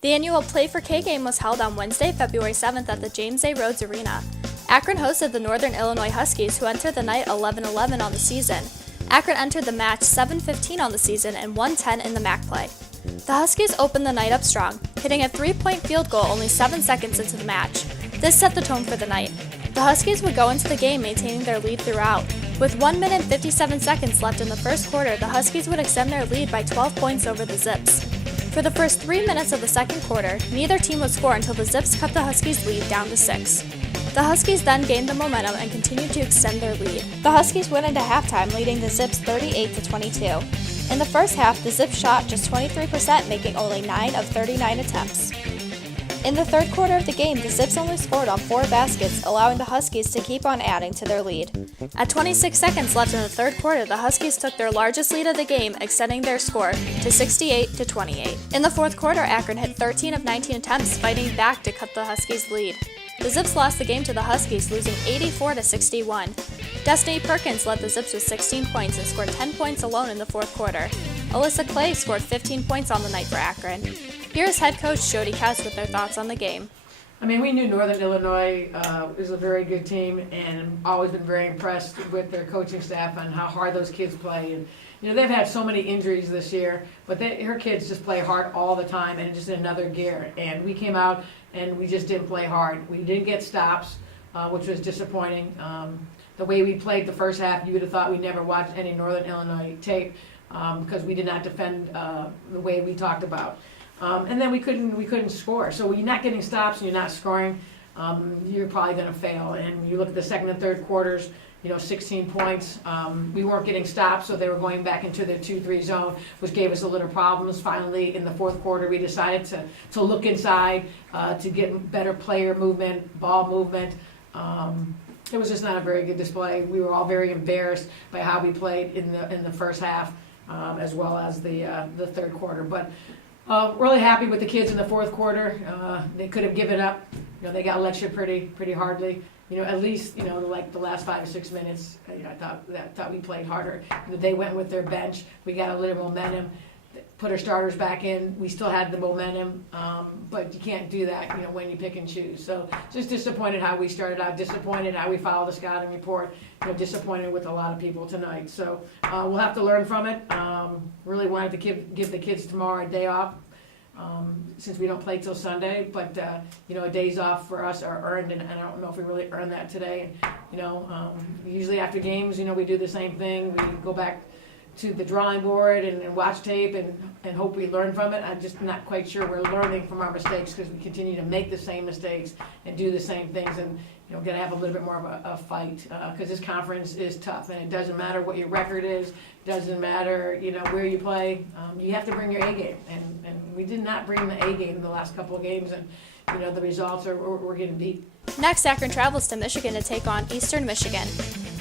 The annual Play for K game was held on Wednesday, February 7th at the James A. Rhodes Arena. Akron hosted the Northern Illinois Huskies, who entered the night 11-11 on the season. Akron entered the match 7-15 on the season and 1-10 in the MAC play. The Huskies opened the night up strong, hitting a 3-point field goal only 7 seconds into the match. This set the tone for the night. The Huskies would go into the game maintaining their lead throughout. With 1 minute and 57 seconds left in the first quarter, the Huskies would extend their lead by 12 points over the Zips. For the first 3 minutes of the second quarter, neither team would score until the Zips cut the Huskies' lead down to 6. The Huskies then gained the momentum and continued to extend their lead. The Huskies went into halftime leading the Zips 38-22. In the first half, the Zips shot just 23%, making only 9 of 39 attempts. In the third quarter of the game, the Zips only scored on 4 baskets, allowing the Huskies to keep on adding to their lead. At 26 seconds left in the third quarter, the Huskies took their largest lead of the game, extending their score to 68-28. In the fourth quarter, Akron hit 13 of 19 attempts, fighting back to cut the Huskies' lead. The Zips lost the game to the Huskies, losing 84-61. Destiny Perkins led the Zips with 16 points and scored 10 points alone in the fourth quarter. Alyssa Clay scored 15 points on the night for Akron. Here's head coach Jody Katz with their thoughts on the game. I mean, we knew Northern Illinois is a very good team, and always been very impressed with their coaching staff and how hard those kids play. And they've had so many injuries this year, but her kids just play hard all the time, and just in another gear. And we came out and we just didn't play hard. We didn't get stops, which was disappointing. The way we played the first half, you would have thought we never watched any Northern Illinois tape because we did not defend the way we talked about. And then we couldn't score. So when you're not getting stops and you're not scoring, you're probably going to fail. And you look at the second and third quarters, 16 points. We weren't getting stops, so they were going back into their 2-3 zone, which gave us a little problems. Finally, in the fourth quarter, we decided to look inside to get better player movement, ball movement. It was just not a very good display. We were all very embarrassed by how we played in the first half, as well as the third quarter. But really happy with the kids in the fourth quarter. They could have given up. They got lectured pretty hardly. At least like the last 5 or 6 minutes. I thought we played harder. They went with their bench. We got a little momentum. Put our starters back in. We still had the momentum, but you can't do that. When you pick and choose. So just disappointed how we started out. Disappointed how we followed the scouting report. Disappointed with a lot of people tonight. So we'll have to learn from it. Really wanted to give the kids tomorrow a day off. Since we don't play till Sunday, but a days off for us are earned, and I don't know if we really earned that today. Usually after games, we do the same thing. We go back to the drawing board and watch tape and hope we learn from it. I'm just not quite sure we're learning from our mistakes because we continue to make the same mistakes and do the same things, and going to have a little bit more of a fight because this conference is tough, and it doesn't matter what your record is, doesn't matter where you play. You have to bring your A game, and we did not bring the A game in the last couple of games, and the results are we're getting beat. Next, Akron travels to Michigan to take on Eastern Michigan.